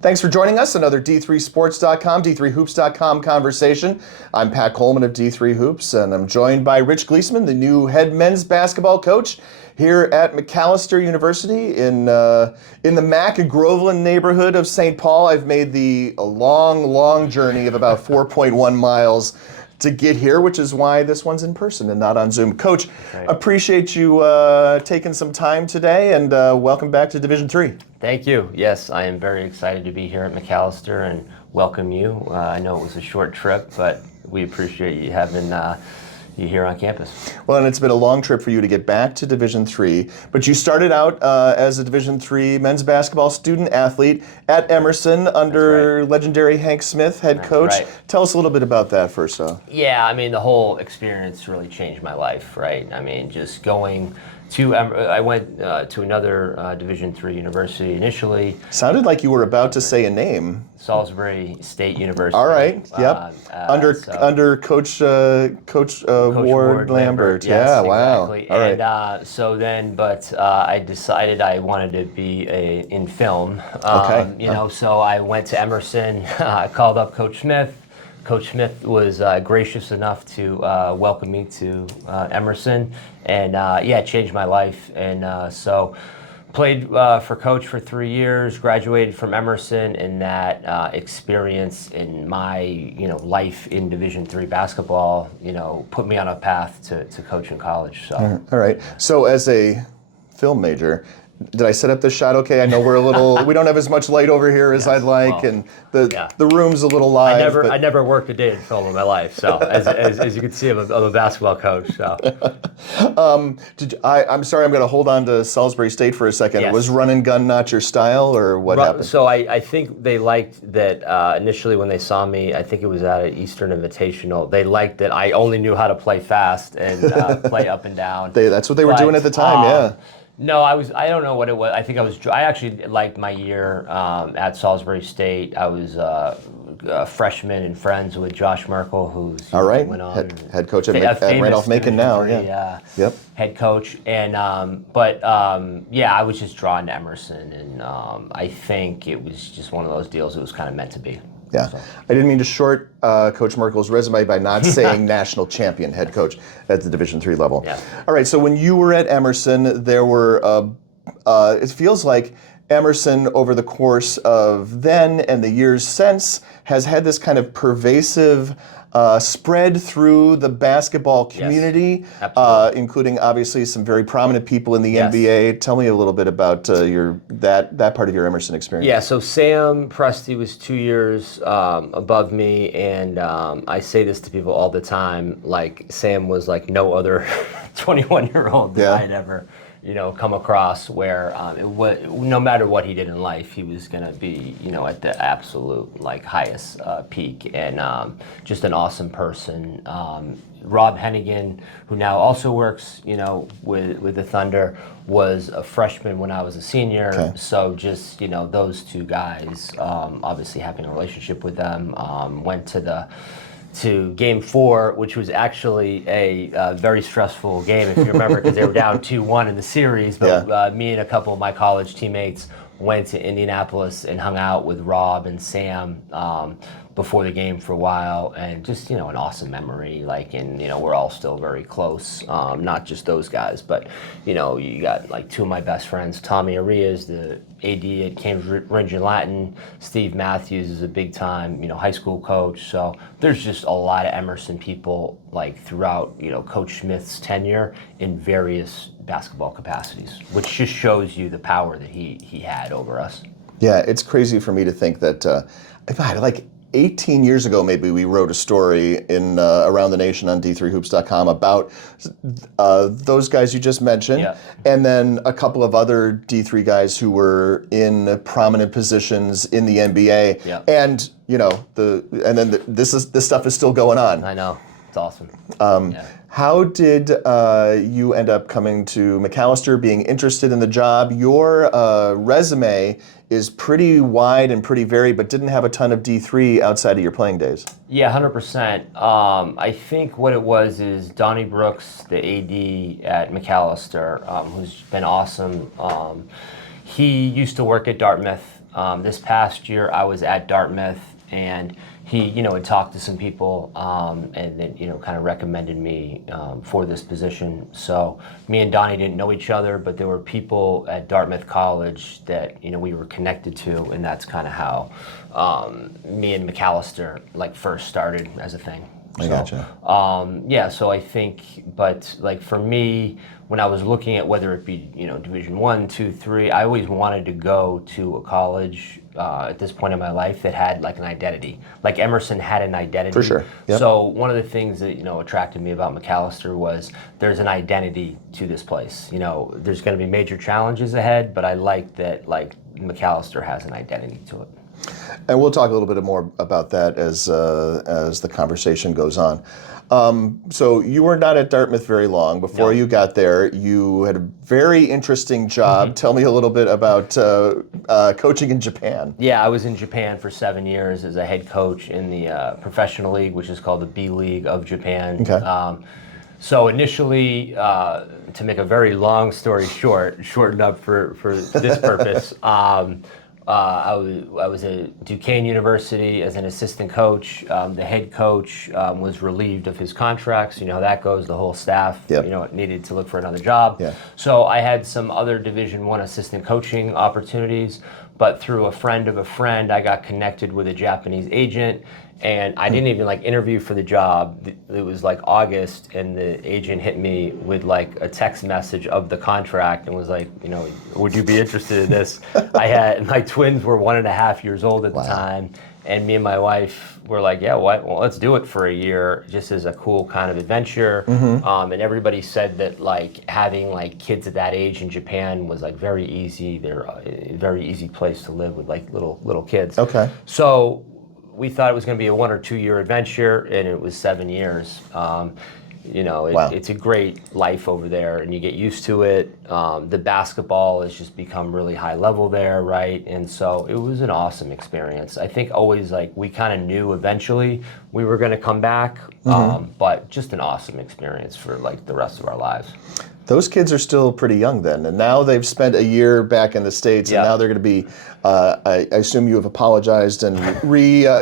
Thanks for joining us. Another D3Sports.com, D3Hoops.com conversation. I'm Pat Coleman of D3 Hoops, and I'm joined by Rich Glesmann, the new head men's basketball coach here at Macalester University in the Mac and Groveland neighborhood of St. Paul. I've made a long journey of about 4.1 miles to get here, which is why this one's in person and not on Zoom. Coach, appreciate you taking some time today, and welcome back to Division III. Thank you. Yes, I am very excited to be here at Macalester and welcome you. I know it was a short trip, but we appreciate you having you here on campus. Well, and it's been a long trip for you to get back to Division III, but you started out as a Division III men's basketball student athlete at Emerson under legendary Hank Smith, head coach. Right. Tell us a little bit about that first off. Yeah, I mean, the whole experience really changed my life, right? I mean, just going to, I went to another Division III university initially. Sounded like you were about to say a name. Salisbury State University. All right. Yep. Under Coach Ward Lambert. Yes, yeah. Wow. Exactly. All right. And I decided I wanted to be in film. Okay. So I went to Emerson. I called up Coach Smith. Coach Smith was gracious enough to welcome me to Emerson, and it changed my life. And so played for Coach for 3 years, graduated from Emerson, and that experience in my life in Division III basketball put me on a path to coach in college. So all right. So as a film major, did I set up this shot okay? I know we don't have as much light over here as I'd like, and the room's a little live. I never worked a day in film in my life, so as you can see, I'm a basketball coach. So, I'm sorry, I'm going to hold on to Salisbury State for a second. Yes. Was run and gun not your style, or what happened? So I think they liked that initially when they saw me. I think it was at an Eastern Invitational. They liked that I only knew how to play fast and play up and down. That's what they were doing at the time, yeah. No, I don't know what it was. I actually liked my year at Salisbury State. I was a freshman and friends with Josh Merkel, who's went on head coach at Randolph-Macon now. Yep. Head coach, and I was just drawn to Emerson, and I think it was just one of those deals. It was kind of meant to be. Yeah, so. I didn't mean to short Coach Merkel's resume by not saying national champion head coach at the Division III level. Yeah. All right, so when you were at Emerson, there were, it feels like Emerson over the course of then and the years since has had this kind of pervasive spread through the basketball community, including obviously some very prominent people in the NBA. Tell me a little bit about that part of your Emerson experience. Yeah, so Sam Presti was 2 years above me, and I say this to people all the time, like Sam was like no other 21-year-old that I'd ever come across, where no matter what he did in life, he was going to be, at the absolute highest peak, and just an awesome person. Rob Hennigan, who now also works, with the Thunder, was a freshman when I was a senior. Okay. So just, those two guys, obviously having a relationship with them, went to Game 4, which was actually a very stressful game, if you remember, because they were down 2-1 in the series. But me and a couple of my college teammates went to Indianapolis and hung out with Rob and Sam before the game for a while, and just an awesome memory. We're all still very close. Not just those guys, but you got two of my best friends. Tommy Arias, the AD at Cambridge and Latin. Steve Matthews is a big time high school coach. So there's just a lot of Emerson people throughout Coach Smith's tenure in various basketball capacities, which just shows you the power that he had over us. Yeah, it's crazy for me to think that 18 years ago, maybe we wrote a story in around the nation on D3Hoops.com about those guys you just mentioned, and then a couple of other D3 guys who were in prominent positions in the NBA, and this stuff is still going on. I know, it's awesome. How did you end up coming to Macalester, being interested in the job? Your resume is pretty wide and pretty varied, but didn't have a ton of D3 outside of your playing days. Yeah, 100%. I think what it was is Donnie Brooks, the AD at Macalester, who's been awesome. He used to work at Dartmouth, This past year, I was at Dartmouth, and he, had talked to some people, and then, kind of recommended me for this position. So me and Donnie didn't know each other, but there were people at Dartmouth College that, we were connected to, and that's kind of how me and Macalester first started as a thing. I gotcha. So I think, but for me, when I was looking at whether it be, Division 1, 2, 3, I always wanted to go to a college at this point in my life that had an identity. Like Emerson had an identity. For sure. Yep. So one of the things that, attracted me about Macalester was there's an identity to this place. There's going to be major challenges ahead, but I like that Macalester has an identity to it. And we'll talk a little bit more about that as the conversation goes on. So you were not at Dartmouth very long. Before you got there, you had a very interesting job. Tell me a little bit about coaching in Japan. Yeah, I was in Japan for 7 years as a head coach in the professional league, which is called the B League of Japan. Okay. So initially, to make a very long story shortened up for this purpose, I was at Duquesne University as an assistant coach. The head coach was relieved of his contracts. You know how that goes. The whole staff, needed to look for another job. Yeah. So I had some other Division I assistant coaching opportunities, but through a friend of a friend, I got connected with a Japanese agent. And I didn't even interview for the job. It was August, and the agent hit me with a text message of the contract and was like, would you be interested in this? My twins were 1.5 years old at the time, and me and my wife were like, yeah, well, let's do it for a year, just as a cool kind of adventure. And everybody said that having kids at that age in Japan was very easy. They're a very easy place to live with little kids. Okay. So we thought it was going to be a 1 or 2 year adventure, and it was 7 years. It's a great life over there, and you get used to it. The basketball has just become really high level there, right? And so it was an awesome experience. I think always we kind of knew eventually we were going to come back, but just an awesome experience for the rest of our lives. Those kids are still pretty young then, and now they've spent a year back in the States, and now they're going to be, I assume you have apologized and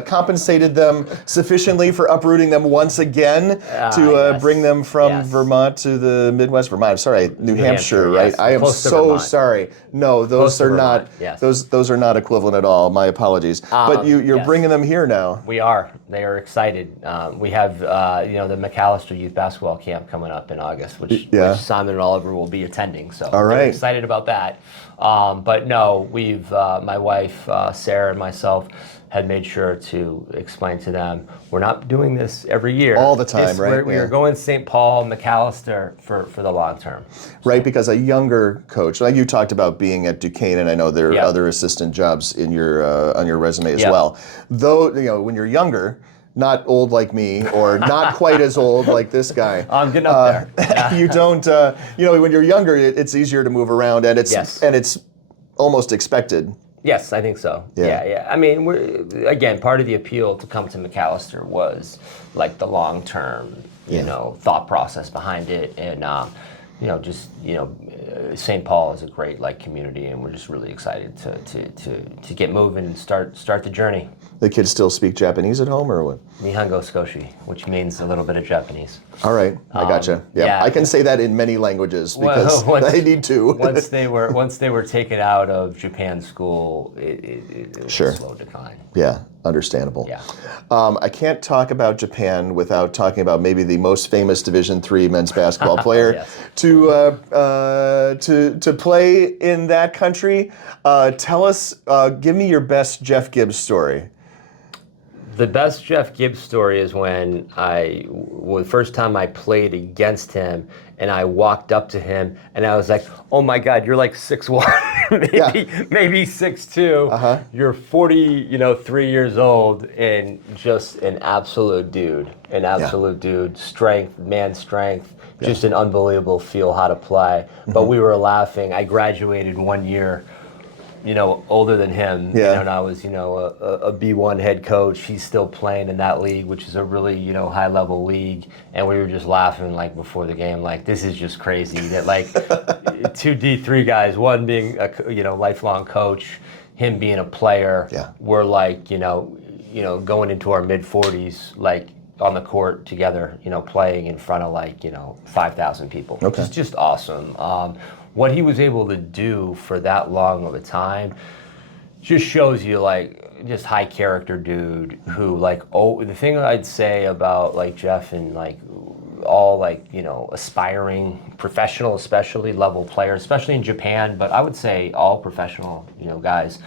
compensated them sufficiently for uprooting them once again to bring them from Vermont to the Midwest. Vermont, sorry, New Hampshire, right? Yes. I am so sorry. No, those are not, yes. those are not equivalent at all. My apologies. But you're bringing them here now. We are. They are excited. We have, the Macalester Youth Basketball Camp coming up in August, which Simon and Oliver will be attending, so we're excited about that. But no, we've my wife Sarah and myself had made sure to explain to them we're not doing this every year. All the time, right? We are going St. Paul, Macalester for the long term. Right, because a younger coach, like you talked about being at Duquesne, and I know there are other assistant jobs in your on your resume as well. Though when you're younger, not old like me, or not quite as old like this guy. I'm getting up there. You don't, when you're younger, it's easier to move around, and it's almost expected. Yes, I think so. Yeah. I mean, part of the appeal to come to Macalester was the long-term, thought process behind it, and St. Paul is a great community, and we're just really excited to get moving and start the journey. The kids still speak Japanese at home, or what? Nihongo Skoshi, which means a little bit of Japanese. All right, I gotcha. Yeah, I can say that in many languages because I need to. once they were taken out of Japan school, it was a slow decline. Yeah, understandable. Yeah. I can't talk about Japan without talking about maybe the most famous Division III men's basketball player to play in that country. Tell us, give me your best Jeff Gibbs story. The best Jeff Gibbs story is when the first time I played against him, and I walked up to him, and I was like, "Oh my God, you're 6'1", maybe 6'2". You're 3 years old, and just an absolute dude. Strength, man strength, just an unbelievable feel how to play. But we were laughing. I graduated 1 year, older than him. And I was, a B1 head coach. He's still playing in that league, which is a really, high level league. And we were just laughing before the game, this is just crazy that two D3 guys, one being a lifelong coach, him being a player, Yeah. we're like, going into our mid-40s, like on the court together, playing in front of like, 5,000 people, which is just awesome. What he was able to do for that long of a time just shows you like just high character dude who like, the thing I'd say about like Jeff and like all like, aspiring professional, especially level players, especially in Japan, but I would say all professional, guys,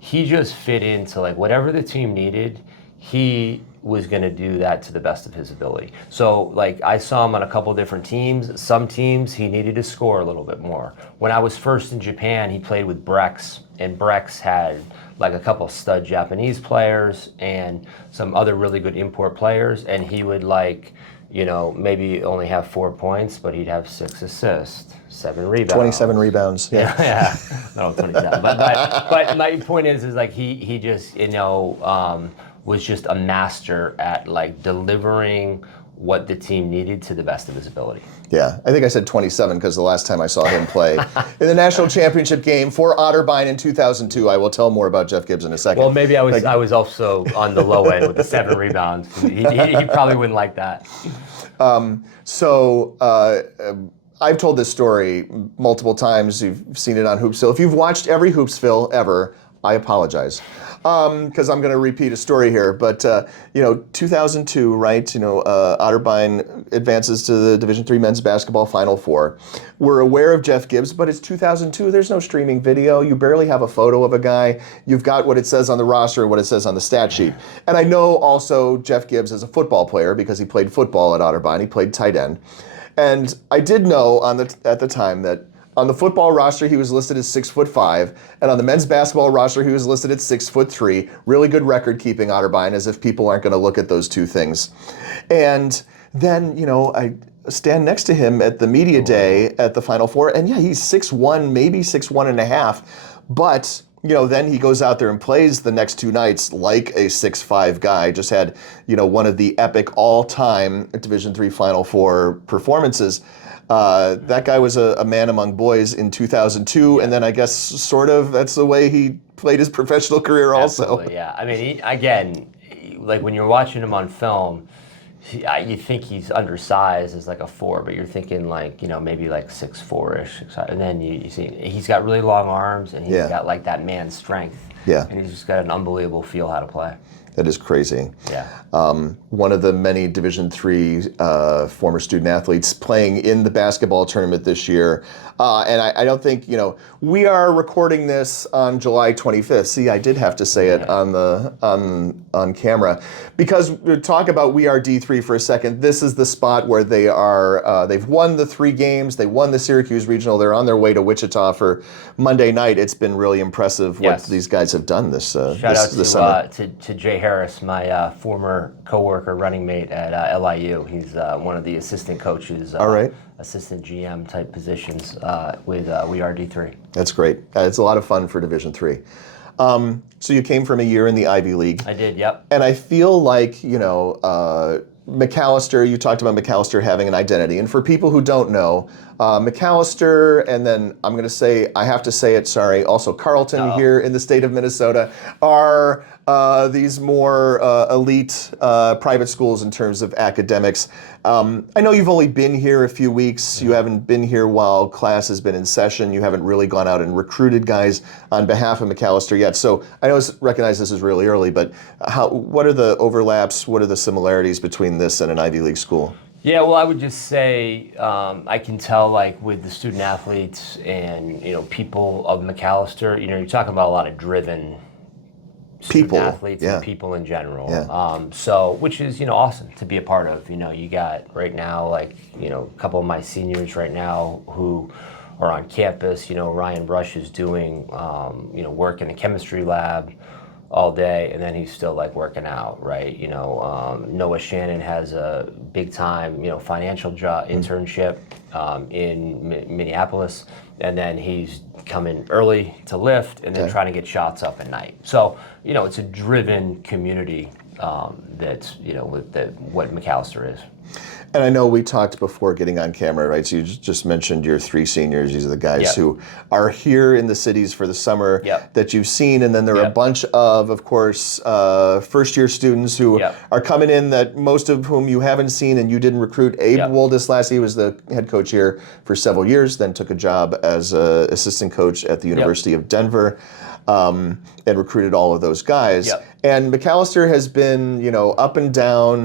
he just fit into like whatever the team needed, he was going to do that to the best of his ability. So like I saw him on a couple different teams. Some teams he needed to score a little bit more. When I was first in Japan, he played with Brex, and Brex had like a couple stud Japanese players and some other really good import players, and he would like, maybe only have 4 points, but he'd have 6 assists, 7 rebounds. 27 rebounds. Yeah. Yeah. No, 27. But my point is like he just, was just a master at like delivering what the team needed to the best of his ability. Yeah, I think I said 27 because the last time I saw him play in the national championship game for Otterbein in 2002. I will tell more about Jeff Gibbs in a second. Well, maybe I was also on the low end with the 7 rebounds. He probably wouldn't like that. I've told this story multiple times. You've seen it on Hoopsville. If you've watched every Hoopsville ever, I apologize. Because I'm going to repeat a story here, but 2002, right? Otterbein advances to the Division III men's basketball Final Four. We're aware of Jeff Gibbs, but it's 2002. There's no streaming video. You barely have a photo of a guy. You've got what it says on the roster and what it says on the stat sheet. And I know also Jeff Gibbs is a football player because he played football at Otterbein. He played tight end, and I did know at the time that. On the football roster, he was listed as 6'5", and on the men's basketball roster, he was listed at 6'3". Really good record keeping Otterbein, as if people aren't going to look at those two things. And then, I stand next to him at the media day at the Final Four, and yeah, he's 6'1", maybe 6'1.5", but then he goes out there and plays the next 2 nights like a 6'5" guy. Just had, one of the epic all-time Division III Final Four performances. That guy was a man among boys in 2002, and then I guess sort of that's the way he played his professional career also. Absolutely, yeah. I mean, like when you're watching him on film, you think he's undersized as like a 4, but you're thinking like, maybe like 6'4"-ish, and then you see he's got really long arms, and he's got like that man's strength. Yeah. And he's just got an unbelievable feel how to play. That is crazy. Yeah. One of the many Division III former student athletes playing in the basketball tournament this year. And I don't think, we are recording this on July 25th. See, I did have to say it on camera. Because we talk about We Are D3 for a second. This is the spot where they are, they've won the 3 games. They won the Syracuse Regional. They're on their way to Wichita for Monday night. It's been really impressive what these guys have done this summer. Shout out to Jay Harris, my former coworker, running mate at LIU. He's one of the assistant coaches, assistant GM type positions with We Are D3. That's great. It's a lot of fun for Division III. So you came from a year in the Ivy League. I did, yep. And I feel like, Macalester, you talked about Macalester having an identity. And for people who don't know, Macalester, and then I'm going to say, I have to say it, sorry, also Carleton here in the state of Minnesota, are these more elite private schools in terms of academics. I know you've only been here a few weeks. You haven't been here while class has been in session. You haven't really gone out and recruited guys on behalf of Macalester yet. So I recognize this is really early, but what are the overlaps? What are the similarities between this and an Ivy League school? Yeah, well, I would just say I can tell, like, with the student athletes and, people of Macalester, you're talking about a lot of driven people, athletes and people in general. Yeah. Which is, awesome to be a part of. You got right now, like, a couple of my seniors right now who are on campus. Ryan Brush is doing, work in the chemistry lab all day, and then he's still like working out, right? Noah Shannon has a big time, financial job internship in Minneapolis, and then he's coming early to lift and then trying to get shots up at night. So, it's a driven community that's, what Macalester is. And I know we talked before getting on camera, right? So you just mentioned your 3 seniors. These are the guys who are here in the cities for the summer that you've seen. And then there are a bunch of course, first-year students who are coming in that most of whom you haven't seen and you didn't recruit. Abe Woldis he was the head coach here for several years, then took a job as an assistant coach at the University of Denver. And recruited all of those guys. And Macalester has been, up and down,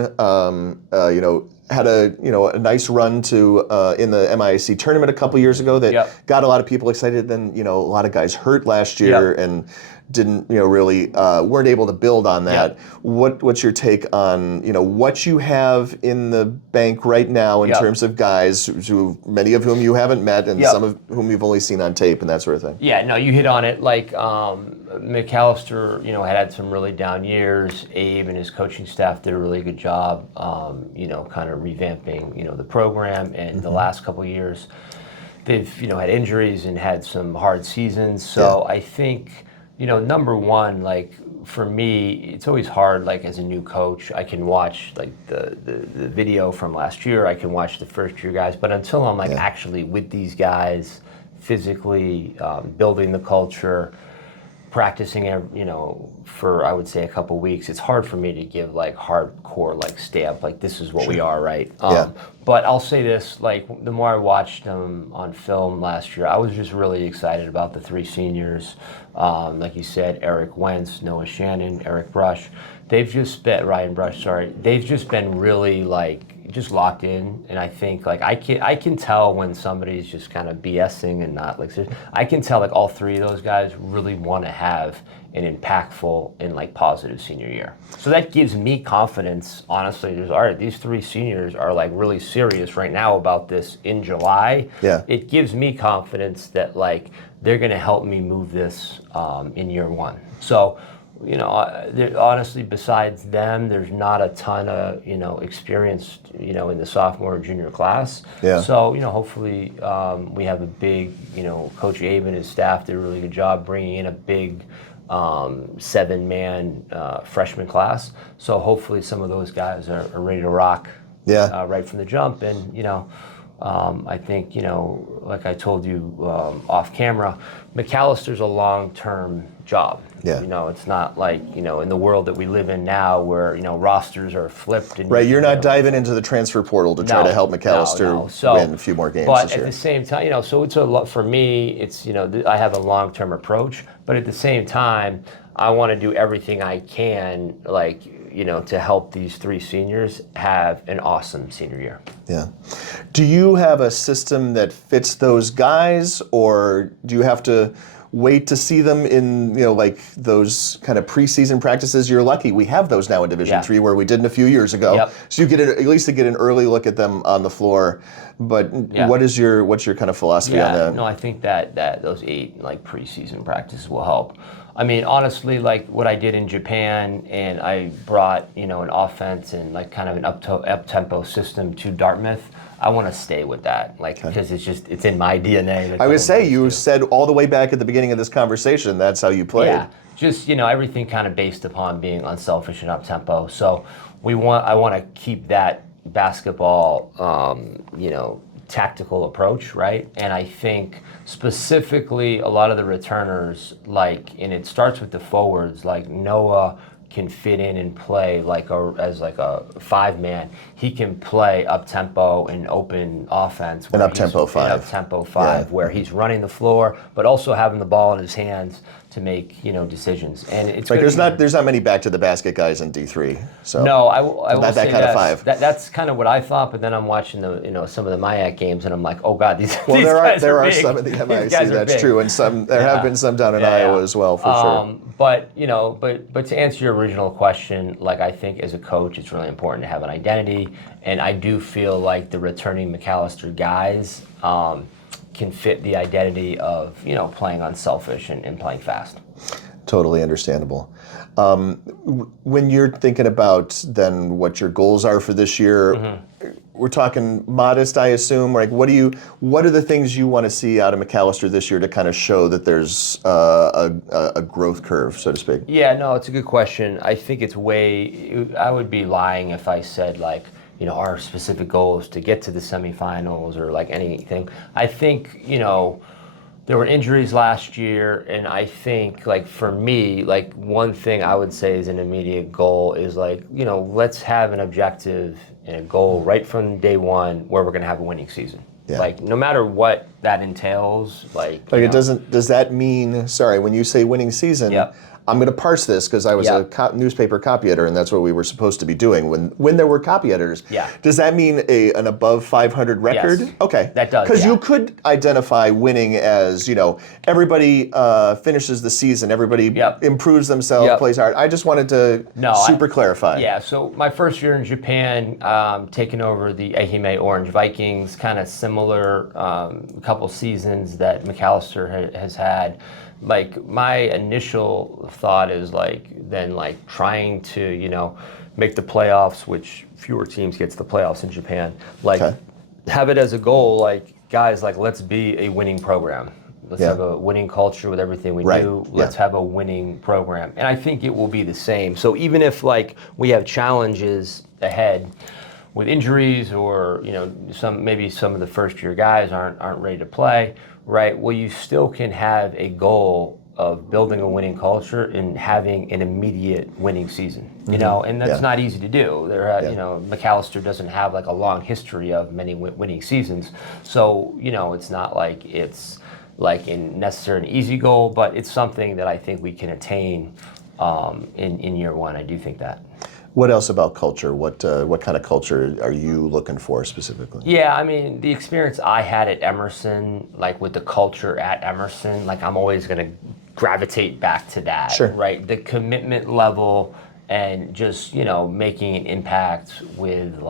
had a nice run to in the MIAC tournament a couple years ago that got a lot of people excited. Then, a lot of guys hurt last year and didn't, really weren't able to build on that. What's your take on, what you have in the bank right now in terms of guys who many of whom you haven't met and some of whom you've only seen on tape and that sort of thing? Yeah, no, you hit on it. Like Macalester, had some really down years. Abe and his coaching staff did a really good job, kind of revamping, the program. And the last couple of years, they've, had injuries and had some hard seasons. So I think, number one, like for me, it's always hard. Like as a new coach, I can watch like the video from last year. I can watch the first year guys, but until I'm like actually with these guys, physically building the culture, practicing, for I would say a couple weeks, it's hard for me to give like hardcore like stamp like this is what we are, right? But I'll say this, like the more I watched them on film last year, I was just really excited about the 3 seniors. Like you said, Eric Wentz, Noah Shannon, Eric Brush. They've just been Ryan Brush. Sorry, they've just been really like just locked in, and I think like I can tell when somebody's just kind of BSing and not like I can tell like all 3 of those guys really want to have an impactful and like positive senior year. So that gives me confidence. Honestly, these 3 seniors are like really serious right now about this in July. It gives me confidence that like they're going to help me move this in year 1. So. Honestly, besides them, there's not a ton of, experience, in the sophomore or junior class. So, hopefully we have a big, Coach Abe and his staff did a really good job bringing in a big 7-man freshman class. So hopefully some of those guys are ready to rock right from the jump. And, I think, like I told you off camera, Macalester's a long-term job. It's not like, in the world that we live in now where, rosters are flipped. And, you're not diving into the transfer portal to try to help Macalester win a few more games but this year. At the same time, so it's a lot for me, it's, I have a long-term approach, but at the same time, I want to do everything I can, like, to help these 3 seniors have an awesome senior year. Do you have a system that fits those guys, or do you have to wait to see them in, like those kind of preseason practices? You're lucky we have those now in Division III where we didn't a few years ago. So you get at least to get an early look at them on the floor. But what's your kind of philosophy on that? No, I think that those 8 like preseason practices will help. I mean, honestly, like what I did in Japan, and I brought, an offense and like kind of an up-tempo system to Dartmouth. I want to stay with that, like, because it's in my DNA. I would say you said all the way back at the beginning of this conversation, that's how you played. Yeah, just, everything kind of based upon being unselfish and up-tempo. So I want to keep that basketball, tactical approach, right? And I think specifically a lot of the returners, and it starts with the forwards, like Noah can fit in and play as a 5-man. He can play up tempo and open offense. An up tempo 5. An up tempo 5, where he's running the floor, but also having the ball in his hands to make decisions. And it's like there's not many back to the basket guys in D3. So no, I will not say that kind of 5. That's kind of what I thought. But then I'm watching some of the MIAC games, and I'm like, oh God, these well, these there are big. some in the MIAC. That's big. True, and some there have been some down in Iowa as well, for sure. But to answer your original question, like I think as a coach, it's really important to have an identity, and I do feel like the returning Macalester guys can fit the identity of playing unselfish and playing fast. Totally understandable. When you're thinking about then what your goals are for this year, we're talking modest, I assume. Like, what are the things you want to see out of Macalester this year to kind of show that there's a growth curve, so to speak? Yeah, no, it's a good question. I think I would be lying if I said like, our specific goal is to get to the semifinals or like anything. I think, there were injuries last year, and I think, like, for me, like, one thing I would say is an immediate goal is, like, let's have an objective and a goal right from day one where we're going to have a winning season. Yeah. Like, no matter what that entails, like it doesn't, does that mean, sorry, when you say winning season, Yep. I'm going to parse this because I was a newspaper copy editor, and that's what we were supposed to be doing when there were copy editors. Yeah. Does that mean an above 500 record? Yes. Okay. That does, Because you could identify winning as, everybody finishes the season, everybody improves themselves, plays hard. I just wanted to clarify. Yeah, so my first year in Japan, taking over the Ehime Orange Vikings, kind of similar couple seasons that Macalester has had. Like, my initial thought is trying to make the playoffs, which fewer teams gets the playoffs in Japan. Have it as a goal, like, guys, like, let's be a winning program. Let's have a winning culture with everything we do. Let's have a winning program. And I think it will be the same. So even if we have challenges ahead with injuries or maybe some of the first year guys aren't ready to play, right? Well, you still can have a goal of building a winning culture and having an immediate winning season, and that's not easy to do. Macalester doesn't have a long history of many winning seasons. So, it's not like it's necessarily an easy goal, but it's something that I think we can attain in year one. I do think that. What else about culture? What kind of culture are you looking for specifically? Yeah, I mean, the experience I had at Emerson, with the culture at Emerson, I'm always going to gravitate back to that, right? The commitment level and just, making an impact with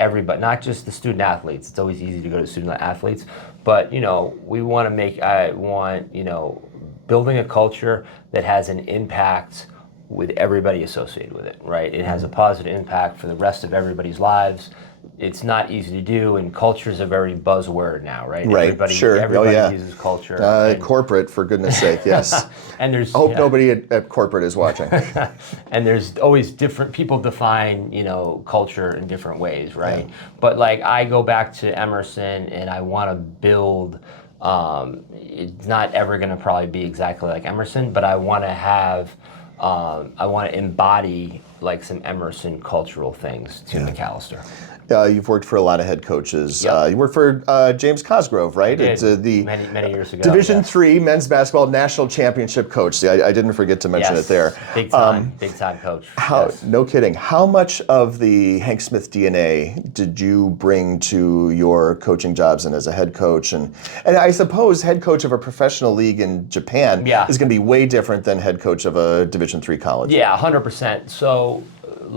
everybody, not just the student athletes. It's always easy to go to student athletes, but, I want building a culture that has an impact with everybody associated with it, right? It has a positive impact for the rest of everybody's lives. It's not easy to do, and culture is a very buzzword now, right? Right, Everybody uses culture. Corporate, for goodness sake, yes. And there's I hope nobody at corporate is watching. And there's always different people define, culture in different ways, right? Yeah. But I go back to Emerson, and I want to build. It's not ever going to probably be exactly like Emerson, but I want to have. I want to embody some Emerson cultural things to Macalester. You've worked for a lot of head coaches. You worked for James Cosgrove, right? I did. It's many years ago. Division III men's basketball national championship coach. See, I didn't forget to mention it there. Big time coach. No kidding. How much of the Hank Smith DNA did you bring to your coaching jobs and as a head coach? And I suppose head coach of a professional league in Japan is going to be way different than head coach of a Division III college. Yeah, 100%. So,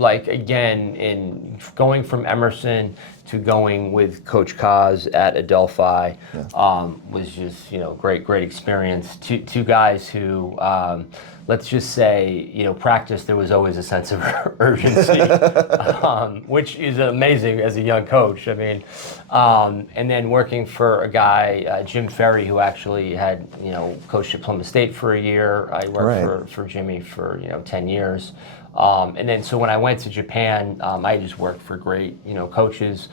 again, in going from Emerson to going with Coach Kaz at Adelphi was just, great experience. Two guys who, let's just say, practice, there was always a sense of urgency, which is amazing as a young coach. I mean, and then working for a guy, Jim Ferry, who actually had, coached at Plymouth State for a year. I worked for Jimmy for, 10 years. And then, so when I went to Japan, I just worked for great, coaches.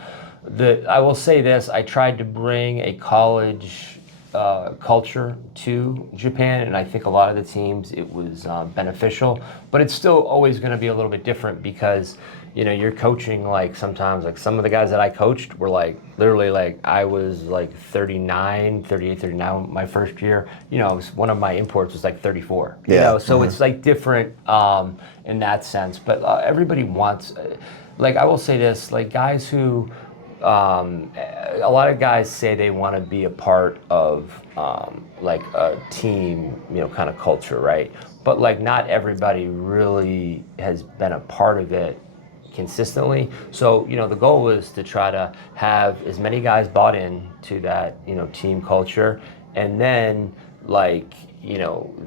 I will say this: I tried to bring a college culture to Japan, and I think a lot of the teams it was beneficial. But it's still always going to be a little bit different because, you're coaching sometimes some of the guys that I coached were literally I was 38, 39 my first year. One of my imports was 34. So it's different in that sense. But everybody wants, I will say this, guys who, a lot of guys say they want to be a part of a team, kind of culture, right? But not everybody really has been a part of it consistently. So, the goal was to try to have as many guys bought in to that, team culture, and then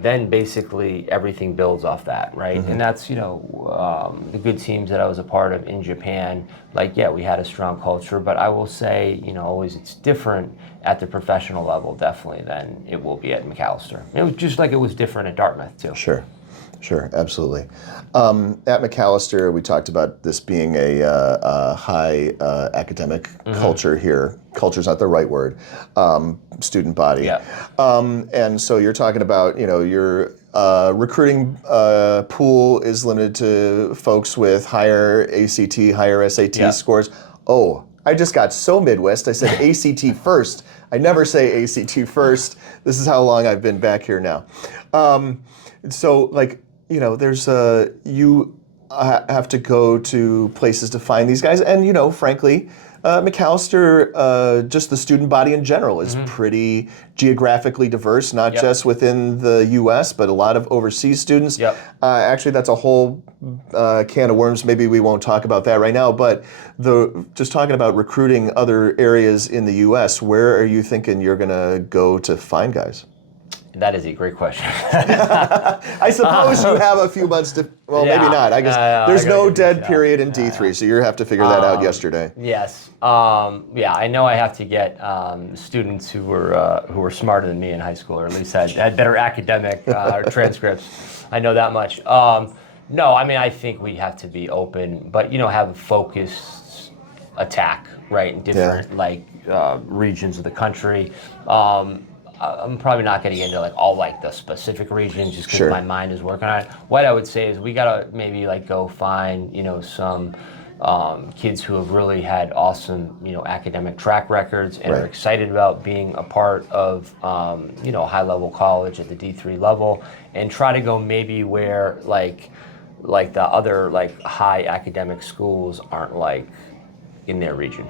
then basically everything builds off that, right? Mm-hmm. And that's, the good teams that I was a part of in Japan, we had a strong culture, but I will say, always it's different at the professional level, definitely, than it will be at Macalester. It was just it was different at Dartmouth, too. Sure. Sure, absolutely. At Macalester, we talked about this being a high academic culture here. Culture's not the right word. Student body. Yeah. And so you're talking about, your recruiting pool is limited to folks with higher ACT, higher SAT scores. Oh, I just got so Midwest. I said ACT first. I never say ACT first. This is how long I've been back here now. So, there's you have to go to places to find these guys, and frankly, Macalester, just the student body in general, is pretty geographically diverse, not just within the U.S., but a lot of overseas students. Actually, that's a whole can of worms. Maybe we won't talk about that right now, but just talking about recruiting other areas in the U.S., where are you thinking you're going to go to find guys? That is a great question. I suppose you have a few months to, maybe not. I guess there's no dead period in D3, so you have to figure that out yesterday. Yes. I know I have to get students who were smarter than me in high school, or at least had better academic transcripts. I know that much. No, I think we have to be open, but, have a focused attack, right, in different, regions of the country. I'm probably not going to get into all the specific regions just because my mind is working on it. What I would say is we got to maybe go find some kids who have really had awesome academic track records and are excited about being a part of high level college at the D3 level, and try to go maybe where the other high academic schools aren't in their region.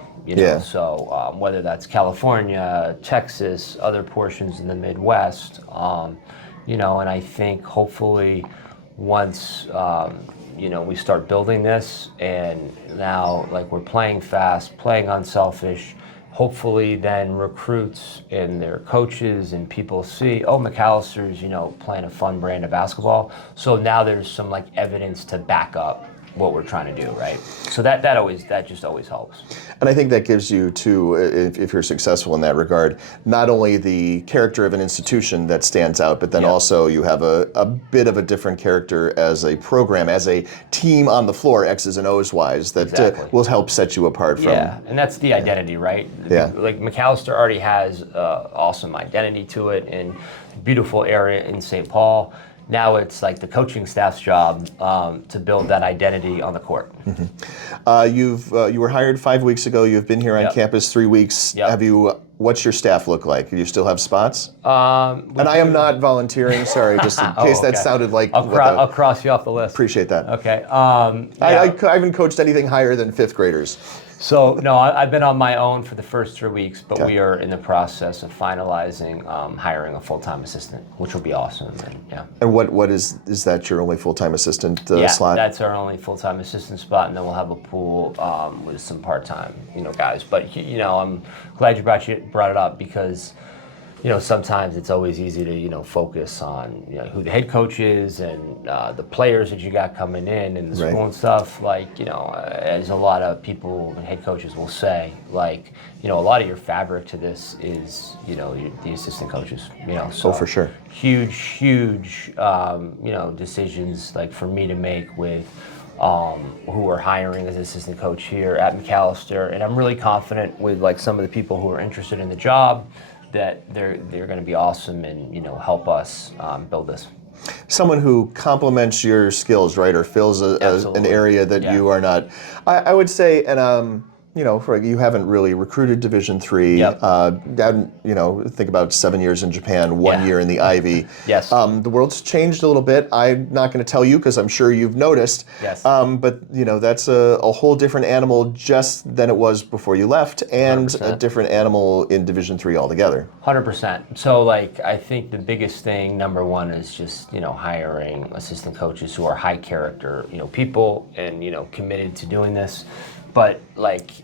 So whether that's California, Texas, other portions in the Midwest, and I think hopefully once we start building this, and now we're playing fast, playing unselfish, hopefully then recruits and their coaches and people see, Macalester's playing a fun brand of basketball. So now there's some evidence to back up what we're trying to do, right? So that just always helps. And I think that gives you too, if you're successful in that regard, not only the character of an institution that stands out, but then also you have a bit of a different character as a program, as a team on the floor, X's and O's wise, that will help set you apart from. Yeah, and that's the identity, right? Yeah. Macalester already has awesome identity to it, and beautiful area in St. Paul. Now it's the coaching staff's job to build that identity on the court. You were hired 5 weeks ago. You've been here on campus 3 weeks. What's your staff look like? Do you still have spots? And I am not volunteering. Sorry, just in case that sounded like. I'll cross you off the list. Appreciate that. Okay. I haven't coached anything higher than fifth graders. So, no, I've been on my own for the first 3 weeks, but we are in the process of finalizing hiring a full-time assistant, which will be awesome. And what is that your only full-time assistant slot? Yeah, that's our only full-time assistant spot, and then we'll have a pool with some part-time, guys. But, I'm glad you brought it up, because sometimes it's always easy to, focus on, who the head coach is and the players that you got coming in and the school and stuff. As a lot of people and head coaches will say, a lot of your fabric to this is, the assistant coaches, So for sure. Huge, decisions for me to make with who we're hiring as assistant coach here at Macalester. And I'm really confident with some of the people who are interested in the job that they're going to be awesome and help us build this. Someone who complements your skills, right, or fills an area that you are not. I would say, and you haven't really recruited Division III. Think about 7 years in Japan, 1 year in the Ivy. Yes. The world's changed a little bit. I'm not going to tell you because I'm sure you've noticed. Yes. But that's a whole different animal just than it was before you left, and 100%. A different animal in Division III altogether. 100%. So I think the biggest thing, number one, is just hiring assistant coaches who are high character, people, and committed to doing this. But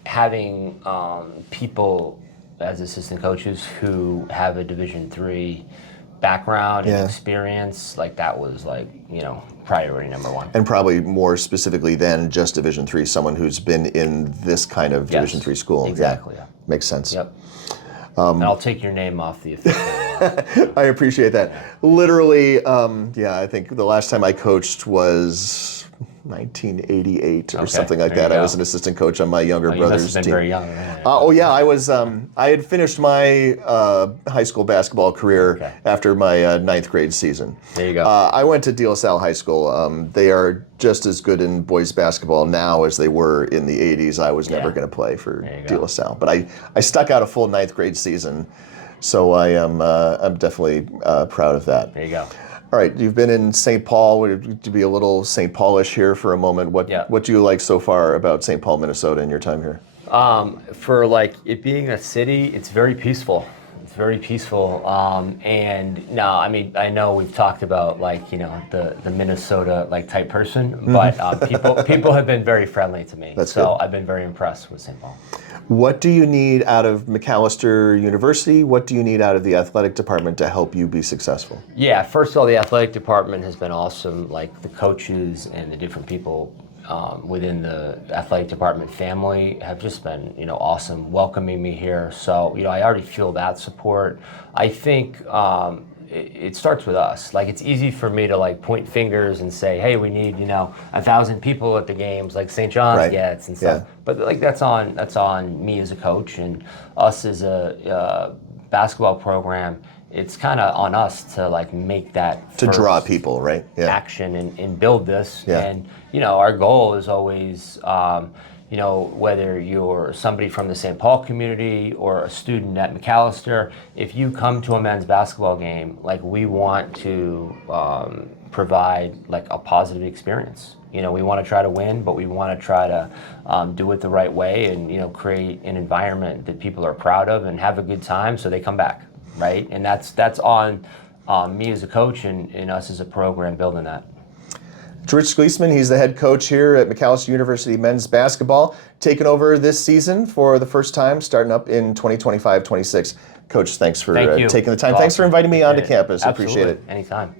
having people as assistant coaches who have a Division III background and experience, that was priority number one. And probably more specifically than just Division III, someone who's been in this kind of Division III school. Exactly. Makes sense. Yep. And I'll take your name off the official. I appreciate that. Literally, yeah, I think the last time I coached was 1988 or something like that. I was an assistant coach on my younger brother's you must have been team. very young. Right? Oh yeah, I was. I had finished my high school basketball career after my ninth grade season. There you go. I went to De La Salle High School. They are just as good in boys basketball now as they were in the 80s. I was never going to play for De La Salle, but I stuck out a full ninth grade season, so I am I'm definitely proud of that. There you go. All right, you've been in St. Paul. To be a little St. Paulish here for a moment, what do you like so far about St. Paul, Minnesota, in your time here? For like it being a city, it's very peaceful. It's very peaceful. And no, I mean, I know we've talked about like, you know, the Minnesota like type person, but people have been very friendly to me. That's so good. I've been very impressed with St. Paul. What do you need out of Macalester University? What do you need out of the athletic department to help you be successful? Yeah, first of all, the athletic department has been awesome. Like the coaches and the different people within the athletic department family have just been, you know, awesome, welcoming me here. So, you know, I already feel that support. I think it starts with us. Like, it's easy for me to like point fingers and say, hey, we need, you know, 1,000 people at the games like St. John's gets and stuff. But like that's on me as a coach and us as a basketball program. It's kind of on us to like make that to draw people, right? Action and build this. Yeah. And you know, our goal is always, you know, whether you're somebody from the St. Paul community or a student at Macalester, if you come to a men's basketball game, like we want to provide like a positive experience. You know, we want to try to win, but we want to try to do it the right way and, you know, create an environment that people are proud of and have a good time so they come back, right? And that's on me as a coach and us as a program building that. Rich Glesmann, he's the head coach here at Macalester University men's basketball, taking over this season for the first time, starting up in 2025-26. Coach, thanks for taking the time. Awesome. Thanks for inviting me onto campus. Absolutely. Appreciate it. Anytime.